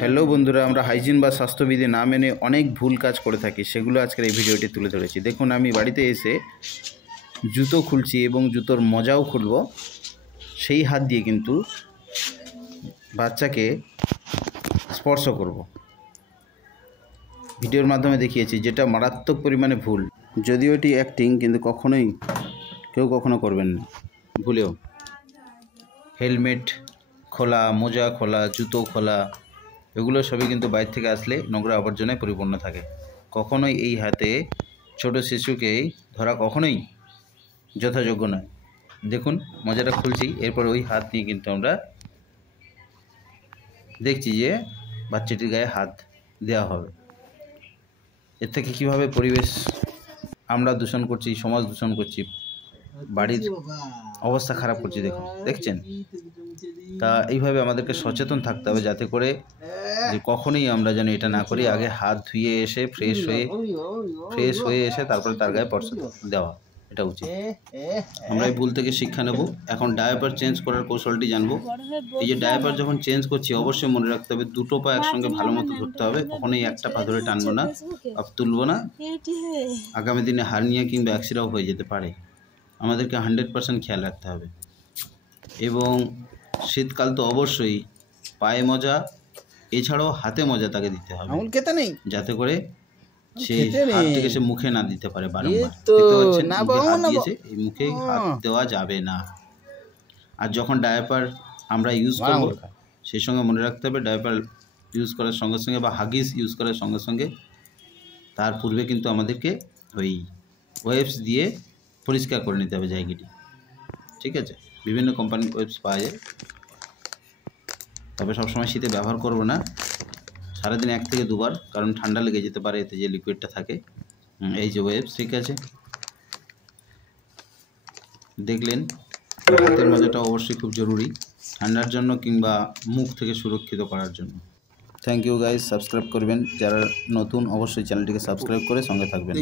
Hello বন্ধুরা, আমরা hygiene বা স্বাস্থ্যবিধি না মেনে অনেক ভুল কাজ করে থাকি, সেগুলো আজকের এই ভিডিওটি তুলে ধরেছি। দেখুন, আমি বাড়িতে এসে জুতো খুলছি এবং জুতোর মজাও খুলব, সেই হাত দিয়ে কিন্তু বাচ্চাকে স্পর্শ করব। ভিডিওর মাধ্যমে দেখিয়েছি, যেটা মারাত্মক পরিমাণে ভুল। যদিও এটি অ্যাক্টিং, কিন্তু কখনোই কেউ কখনো করবেন না ভুলেও। হেলমেট খোলা, মোজা খোলা, জুতো খোলা, এগুলো সবই কিন্তু বাইরে থেকে আসলে নোংরা আবর্জনায় পরিপূর্ণ থাকে। কখনোই এই হাতে ছোট শিশুকে ধরা কখনোই যথাযোগ্য নয়। দেখুন, মজাটা খুলছি, এরপর ওই হাত নিয়ে কিন্তু আমরা দেখছি যে বাচ্চাটির গায়ে হাত দেওয়া হবে। এর থেকে কীভাবে পরিবেশ আমরা দূষণ করছি, সমাজ দূষণ করছি, বাড়ির অবস্থা খারাপ করছি। দেখছেন? তা এইভাবে আমাদেরকে সচেতন থাকতে হবে, যাতে করে যে কখনোই আমরা যেন এটা না করি। আগে হাত ধুয়ে এসে ফ্রেশ হয়ে এসে তারপরে তার গায়ে স্পর্শ দেওয়া, এটা উচিত। আমরা এই ভুল থেকে শিক্ষা নেব। এখন ডায়াপার চেঞ্জ করার কৌশলটি জানবো। এই যে ডায়াপার যখন চেঞ্জ করছি, অবশ্যই মনে রাখতে হবে দুটো পা একসঙ্গে ভালো মতো ধরতে হবে। কখনোই একটা পা ধরে টানবো না, তুলবো না। আগামী দিনে হার্নিয়া কিংবা অ্যাক্সিডেন্ট হয়ে যেতে পারে। আমাদেরকে 100% খেয়াল রাখতে হবে। এবং শীতকাল তো অবশ্যই পায়ে মোজা, এছাড়াও হাতে মোজা তাকে দিতে হবে, যাতে করে সে হাত থেকে সে মুখে না দিতে পারে বারংবার। দেখতে পাচ্ছেন, হাত দিয়েছে, এই মুখে হাত দেওয়া যাবে না। আর যখন ডায়াপার আমরা ইউজ করব, সেই সঙ্গে মনে রাখতে হবে ডায়াপার ইউজ করার সঙ্গে সঙ্গে বা হাগিস ইউজ করার সঙ্গে সঙ্গে তার পূর্বে কিন্তু আমাদেরকে ওই ওয়েবস দিয়ে পরিষ্কার করে নিতে হবে জায়গাটি। ঠিক আছে? বিভিন্ন কোম্পানির ওয়েবস পাওয়া যায়, তবে সবসময় শীতে ব্যবহার করব না, সারাদিন 1 থেকে 2 বার, কারণ ঠান্ডা লেগে যেতে পারে এতে যে লিকুইডটা থাকে। এই যে ওয়েবস, ঠিক আছে? দেখলেন, হাতের মজাটা অবশ্যই খুব জরুরি, ঠান্ডার জন্য কিংবা মুখ থেকে সুরক্ষিত করার জন্য। থ্যাংক ইউ গাইস, সাবস্ক্রাইব করবেন। যারা নতুন অবশ্যই চ্যানেলটিকে সাবস্ক্রাইব করে সঙ্গে থাকবেন।